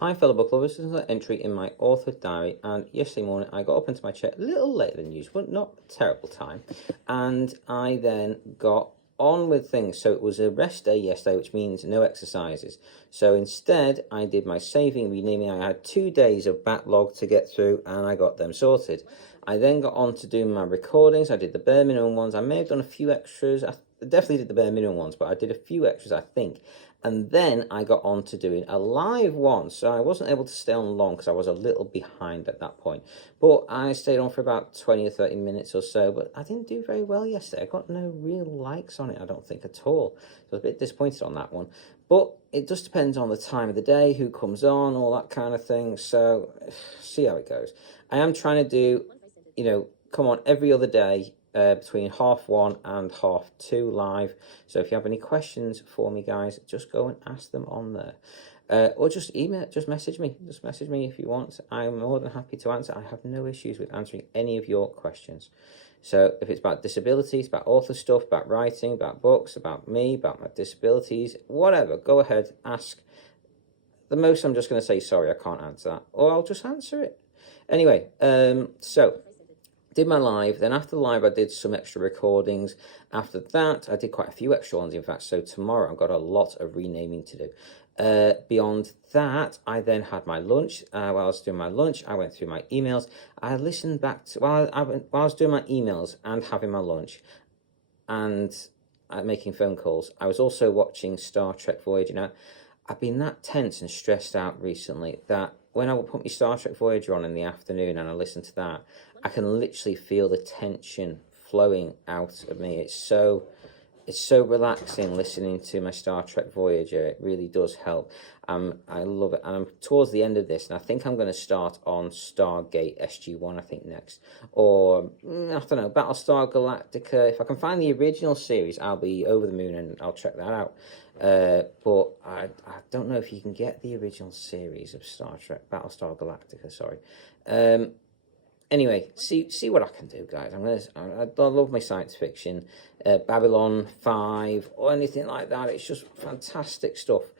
Hi fellow book lovers, this is an entry in my author diary, and yesterday morning I got up into my chair a little later than usual, but not a terrible time, and I then got on with things. So it was a rest day yesterday, which means no exercises. So instead I did my saving, renaming. I had 2 days of backlog to get through, and I got them sorted. I then got on to doing my recordings. I did the bare minimum ones. I may have done a few extras. I definitely did the bare minimum ones, but I did a few extras, I think. And then I got on to doing a live one. So I wasn't able to stay on long because I was a little behind at that point. But I stayed on for about 20 or 30 minutes or so. But I didn't do very well yesterday. I got no real likes on it, I don't think, at all. So I was a bit disappointed on that one. But it just depends on the time of the day, who comes on, all that kind of thing. So see how it goes. I am trying to do, come on every other day. Between 1:30 and 2:30 live. So if you have any questions for me, guys, just go and ask them on there. Or just message me. Just message me if you want. I'm more than happy to answer. I have no issues with answering any of your questions. So if it's about disabilities, about author stuff, about writing, about books, about me, about my disabilities, whatever, go ahead, ask. The most I'm just going to say, sorry, I can't answer that. Or I'll just answer it. Anyway, so did my live. Then after the live, I did some extra recordings. After that, I did quite a few extra ones, in fact. So tomorrow, I've got a lot of renaming to do. Beyond that, I then had my lunch. While I was doing my lunch, I went through my emails. I listened back to while I was doing my emails and having my lunch, and making phone calls. I was also watching Star Trek Voyager. Now, I've been that tense and stressed out recently that when I would put my Star Trek Voyager on in the afternoon and I listen to that, I can literally feel the tension flowing out of me. It's so relaxing listening to my Star Trek Voyager. It really does help. I love it. And I'm towards the end of this, and I think I'm going to start on Stargate SG-1, I think, next. Or, I don't know, Battlestar Galactica. If I can find the original series, I'll be over the moon and I'll check that out. But I don't know if you can get the original series of Star Trek, Battlestar Galactica, sorry. Anyway, see what I can do, guys. I love my science fiction, Babylon 5 or anything like that. It's just fantastic stuff.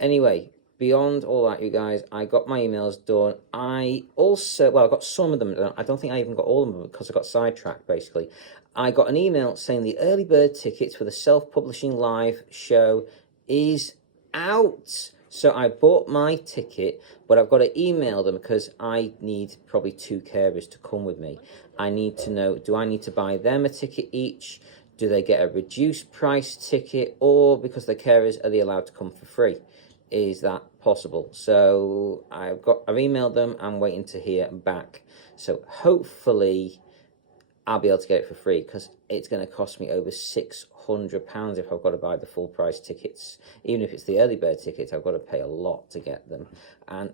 Anyway, beyond all that, you guys, I got my emails done. I got some of them done. I don't think I even got all of them because I got sidetracked, basically. I got an email saying the early bird tickets for the self-publishing live show is out. So I bought my ticket, but I've got to email them because I need probably 2 carers to come with me. I need to know, do I need to buy them a ticket each? Do they get a reduced price ticket? Or because they're carers, are they allowed to come for free? Is that possible? So I've emailed them. I'm waiting to hear back. So hopefully I'll be able to get it for free because it's going to cost me over £600 if I've got to buy the full price tickets. Even if it's the early bird tickets, I've got to pay a lot to get them. And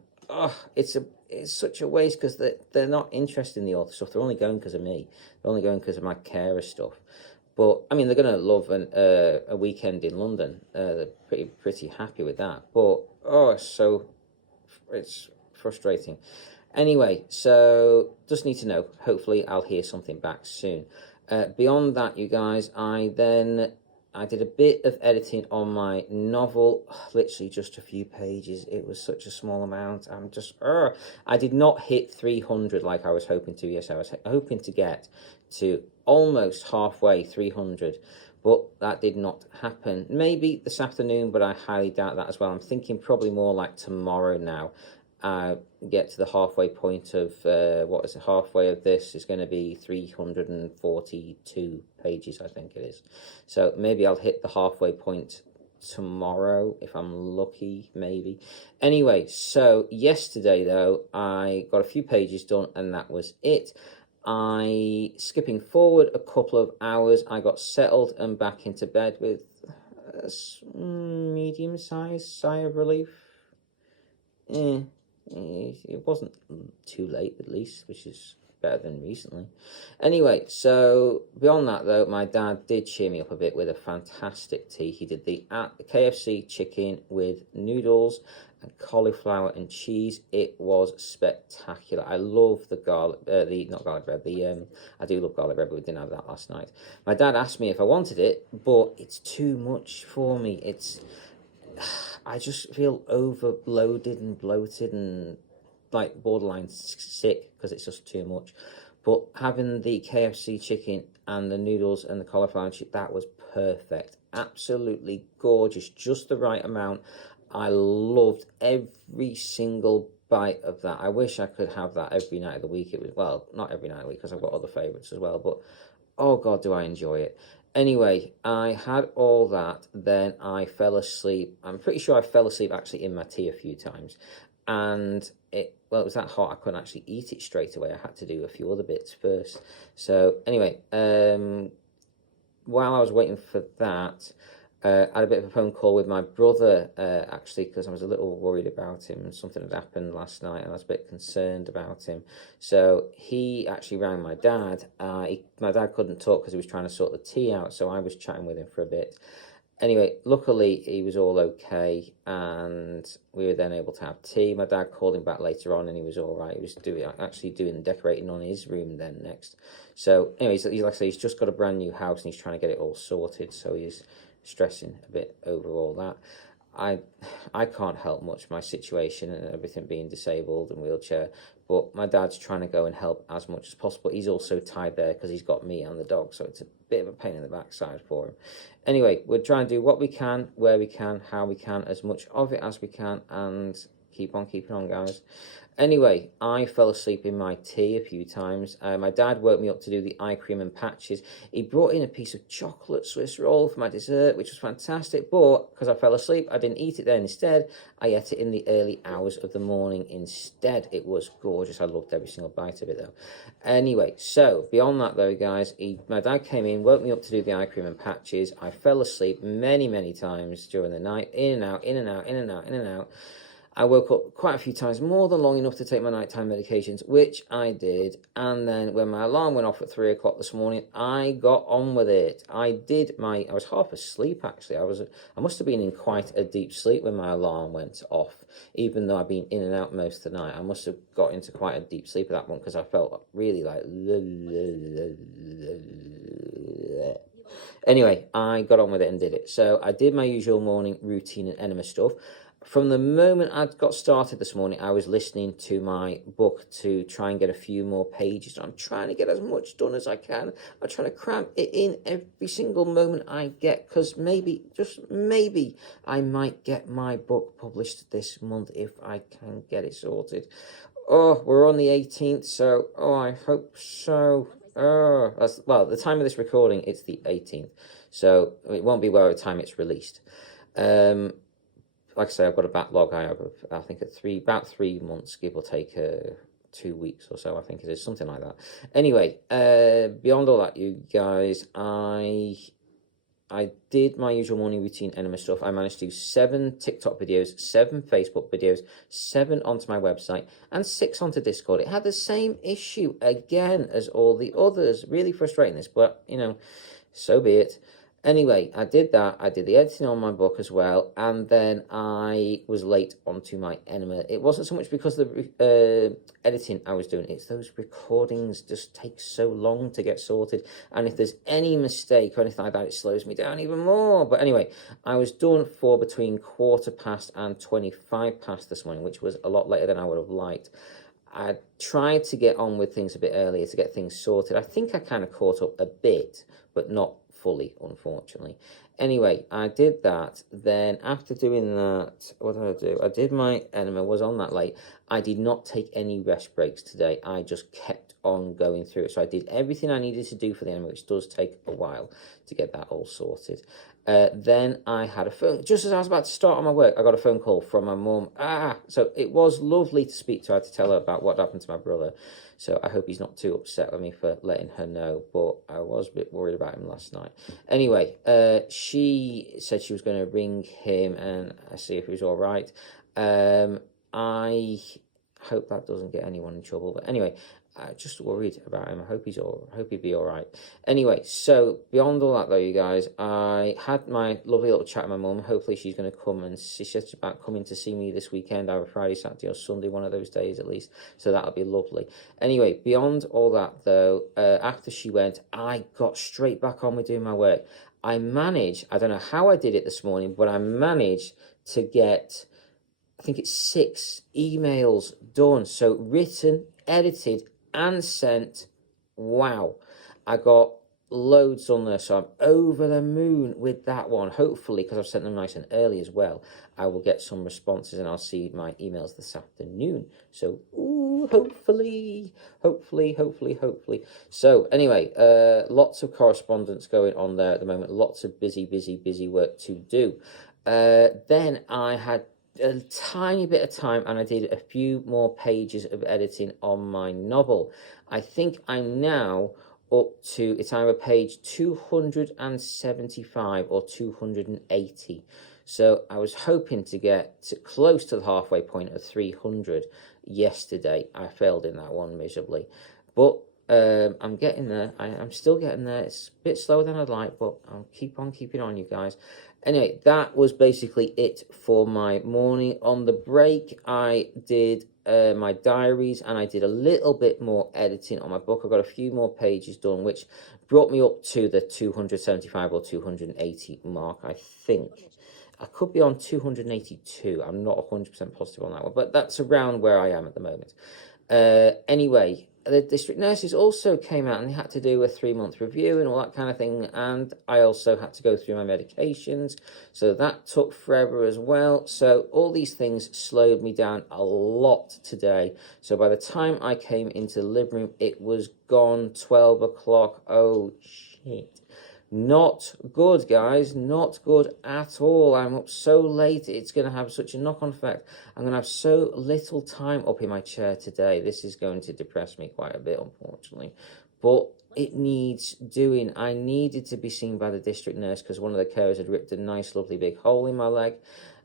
it's such a waste because they're not interested in the author stuff. They're only going because of me. They're only going because of my carer stuff. But I mean, they're going to love a weekend in London. They're pretty happy with that. But so it's frustrating. Anyway, so just need to know. Hopefully, I'll hear something back soon. Beyond that, you guys, I did a bit of editing on my novel, literally just a few pages. It was such a small amount. I did not hit 300 like I was hoping to. Yes, I was hoping to get to almost halfway, 300, but that did not happen. Maybe this afternoon, but I highly doubt that as well. I'm thinking probably more like tomorrow now. Get to the halfway point of halfway of this is going to be 342 pages, I think it is. So maybe I'll hit the halfway point tomorrow if I'm lucky, maybe. Anyway, so yesterday though, I got a few pages done and that was it. Skipping forward a couple of hours, I got settled and back into bed with a medium-sized sigh of relief. It wasn't too late, at least, which is better than recently. Anyway, so beyond that, though, my dad did cheer me up a bit with a fantastic tea. He did the KFC chicken with noodles and cauliflower and cheese. It was spectacular. I love the garlic, not garlic bread, I do love garlic bread, but we didn't have that last night. My dad asked me if I wanted it, but it's too much for me. I just feel overloaded and bloated and like borderline sick because it's just too much. But having the KFC chicken and the noodles and the cauliflower chicken, that was perfect. Absolutely gorgeous, just the right amount. I loved every single bite of that. I wish I could have that every night of the week. It was, well, not every night of the week because I've got other favourites as well, but oh God, do I enjoy it. Anyway, I had all that, then I fell asleep. I'm pretty sure I fell asleep actually in my tea a few times. And it was that hot I couldn't actually eat it straight away. I had to do a few other bits first. So anyway, while I was waiting for that, I had a bit of a phone call with my brother, actually, because I was a little worried about him. Something had happened last night, and I was a bit concerned about him. So he actually rang my dad. My dad couldn't talk because he was trying to sort the tea out, so I was chatting with him for a bit. Anyway, luckily he was all okay, and we were then able to have tea. My dad called him back later on, and he was all right. He was actually doing decorating on his room then next. So, anyways, like I say, he's just got a brand new house, and he's trying to get it all sorted. So he's stressing a bit over all that. I can't help much my situation and everything being disabled and wheelchair, but my dad's trying to go and help as much as possible. He's also tied there because he's got me and the dog, so it's a bit of a pain in the backside for him. Anyway, we'll try and do what we can, where we can, how we can, as much of it as we can, and keep on keeping on, guys. Anyway, I fell asleep in my tea a few times. My dad woke me up to do the eye cream and patches. He brought in a piece of chocolate Swiss roll for my dessert, which was fantastic. But because I fell asleep, I didn't eat it then. Instead, I ate it in the early hours of the morning instead. It was gorgeous. I loved every single bite of it, though. Anyway, so beyond that, though, guys, my dad came in, woke me up to do the eye cream and patches. I fell asleep many, many times during the night, in and out, in and out, in and out, in and out. I woke up quite a few times, more than long enough to take my nighttime medications, which I did. And then when my alarm went off at 3 o'clock this morning, I got on with it. I was half asleep, actually. I must have been in quite a deep sleep when my alarm went off, even though I've been in and out most of the night. I must have got into quite a deep sleep at that one because I felt really like... Anyway, I got on with it and did it. So I did my usual morning routine and enema stuff. From the moment I got started this morning, I was listening to my book to try and get a few more pages. I'm trying to get as much done as I can. I'm trying to cram it in every single moment I get, because maybe, just maybe, I might get my book published this month if I can get it sorted. Oh, we're on the 18th, so, I hope so. Oh, well, the time of this recording, it's the 18th, so it won't be by the time it's released. Like I say, I've got a backlog. I think about 3 months, give or take 2 weeks or so. I think it is something like that. Anyway, beyond all that, you guys, I did my usual morning routine enema stuff. I managed to do 7 TikTok videos, 7 Facebook videos, 7 onto my website, and 6 onto Discord. It had the same issue again as all the others. Really frustrating this, but so be it. Anyway, I did that. I did the editing on my book as well, and then I was late onto my enema. It wasn't so much because of the editing I was doing. It's those recordings just take so long to get sorted, and if there's any mistake or anything like that, it slows me down even more. But anyway, I was done for between 15:15 and 25 past this morning, which was a lot later than I would have liked. I tried to get on with things a bit earlier to get things sorted. I think I kind of caught up a bit, but not fully, unfortunately. Anyway, I did that. Then after doing that, what did I do? I did my enema, was on that late. I did not take any rest breaks today. I just kept on going through it. So I did everything I needed to do for the enema, which does take a while to get that all sorted. Then I had a phone, just as I was about to start on my work, I got a phone call from my mum. So it was lovely to speak to her, to tell her about what happened to my brother. So I hope he's not too upset with me for letting her know, but I was a bit worried about him last night. Anyway, she said she was going to ring him and see if he was all right. I hope that doesn't get anyone in trouble. But anyway, I'm just worried about him. I hope he'd be all right. Anyway, so beyond all that, though, you guys, I had my lovely little chat with my mum. Hopefully she's going to come, and she said about coming to see me this weekend, either Friday, Saturday or Sunday, one of those days at least. So that'll be lovely. Anyway, beyond all that, though, after she went, I got straight back on with doing my work. I don't know how I did it this morning, but I managed to get, I think it's 6 emails done. So written, edited, and sent. Wow. I got loads on there, so I'm over the moon with that one. Hopefully, because I've sent them nice and early as well, I will get some responses and I'll see my emails this afternoon. So, ooh, hopefully. So, anyway, lots of correspondence going on there at the moment. Lots of busy work to do. Then I had a tiny bit of time and I did a few more pages of editing on my novel. I think I'm now up to, it's either page 275 or 280. So I was hoping to get close to the halfway point of 300 yesterday. I failed in that one miserably. But I'm getting there. I'm still getting there. It's a bit slower than I'd like, but I'll keep on keeping on, you guys. Anyway, that was basically it for my morning. On the break, I did my diaries and I did a little bit more editing on my book. I got a few more pages done, which brought me up to the 275 or 280 mark, I think. I could be on 282. I'm not 100% positive on that one, but that's around where I am at the moment. Anyway, the district nurses also came out and they had to do a 3-month review and all that kind of thing, and I also had to go through my medications, so that took forever as well. So all these things slowed me down a lot today. So by the time I came into the living room, it was gone 12 o'clock. Oh shit. Not good, guys. Not good at all. I'm up so late. It's going to have such a knock-on effect. I'm going to have so little time up in my chair today. This is going to depress me quite a bit, unfortunately. But it needs doing. I needed to be seen by the district nurse because one of the carers had ripped a nice, lovely big hole in my leg.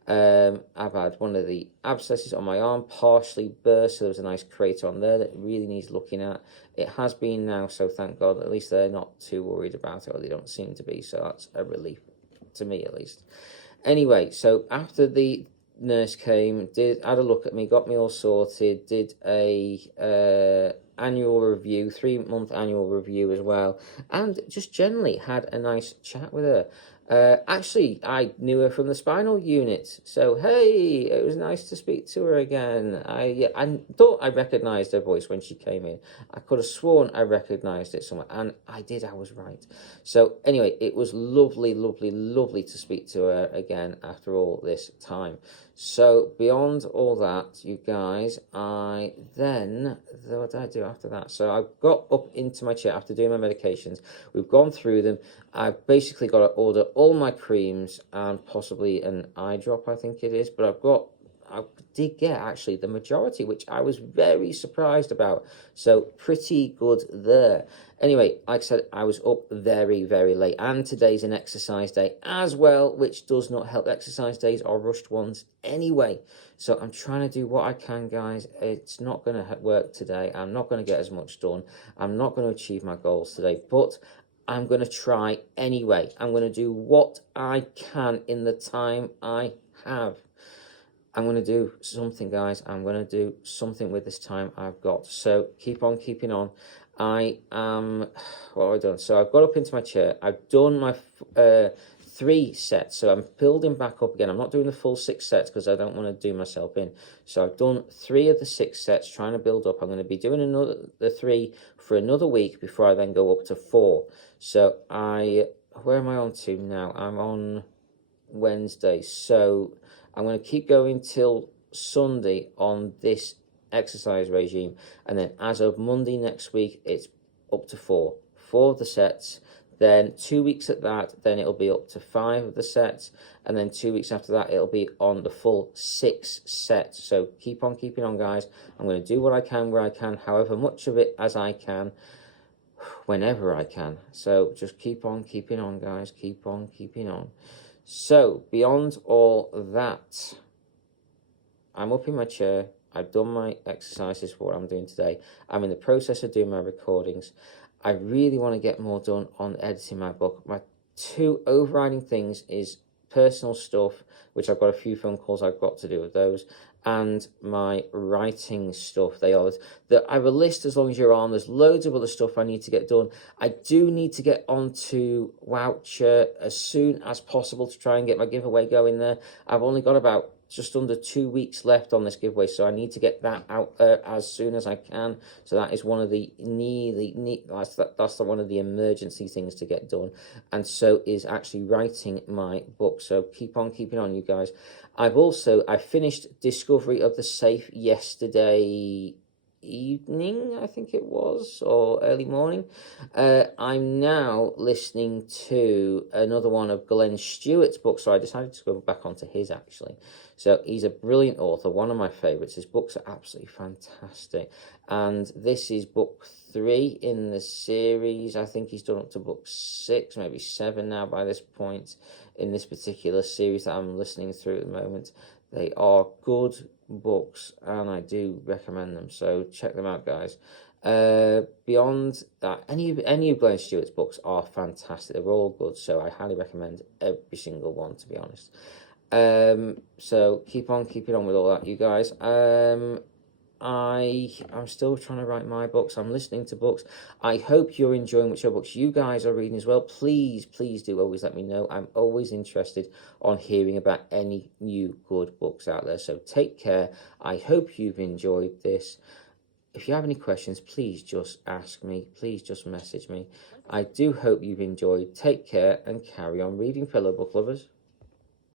I've had one of the abscesses on my arm partially burst, so there was a nice crater on there that really needs looking at. It has been now, so thank God, at least they're not too worried about it, or they don't seem to be, so that's a relief to me at least. Anyway, so after the nurse came, had a look at me, got me all sorted, did a annual review, 3-month annual review as well, and just generally had a nice chat with her. Actually, I knew her from the spinal unit, so hey, it was nice to speak to her again. I thought I recognised her voice when she came in. I could have sworn I recognised it somewhere, and I did, I was right. So anyway, it was lovely to speak to her again after all this time. So beyond all that, you guys, what did I do after that? So I got up into my chair after doing my medications. We've gone through them. I've basically got to order all my creams and possibly an eye drop, I think it is. But I did get actually the majority, which I was very surprised about. So pretty good there. Anyway, like I said, I was up very late, and today's an exercise day as well, which does not help. Exercise days are rushed ones anyway. So I'm trying to do what I can, guys. It's not going to work today. I'm not going to get as much done. I'm not going to achieve my goals today, but I'm going to try anyway. I'm going to do what I can in the time I have. I'm going to do something, guys. I'm going to do something with this time I've got. So keep on keeping on. What have I done? So I've got up into my chair. I've done my 3 sets. So I'm building back up again. I'm not doing the full 6 sets because I don't want to do myself in. So I've done 3 of the 6 sets, trying to build up. I'm going to be doing the 3 for another week before I then go up to 4. So where am I on to now? I'm on Wednesday. So I'm going to keep going till Sunday on this exercise regime, and then as of Monday next week, it's up to 4 of the sets. Then 2 weeks at that, then it'll be up to 5 of the sets, and then 2 weeks after that, it'll be on the full 6 sets. So keep on keeping on, guys. I'm going to do what I can where I can, however much of it as I can, whenever I can. So just keep on keeping on, guys. Keep on keeping on. So beyond all that, I'm up in my chair. I've done my exercises for what I'm doing today. I'm in the process of doing my recordings. I really want to get more done on editing my book. My 2 overriding things is personal stuff, which I've got a few phone calls I've got to do with those, and my writing stuff. They are that I have a list as long as you're on. There's loads of other stuff I need to get done. I do need to get onto Woucher as soon as possible to try and get my giveaway going there. I've only got about just under 2 weeks left on this giveaway, so I need to get that out there as soon as I can. So that is one of the that's one of the emergency things to get done, and so is actually writing my book. So keep on keeping on, you guys. I finished Discovery of the Safe yesterday evening, I think it was, or early morning. I'm now listening to another one of Glenn Stewart's books, so I decided to go back onto his, actually. So he's a brilliant author, one of my favourites. His books are absolutely fantastic, and this is book 3 in the series. I think he's done up to book 6, maybe 7 now by this point in this particular series that I'm listening through at the moment. They are good books, and I do recommend them, so check them out, guys. Beyond that, any of Glenn Stewart's books are fantastic. They're all good, so I highly recommend every single one, to be honest. So keep on keeping on with all that, you guys. I'm still trying to write my books. I'm listening to books. I hope you're enjoying whichever books you guys are reading as well. Please do always let me know. I'm always interested on hearing about any new good books out there. So take care. I hope you've enjoyed this. If you have any questions, please just ask me. Please just message me. I do hope you've enjoyed. Take care and carry on reading, fellow book lovers.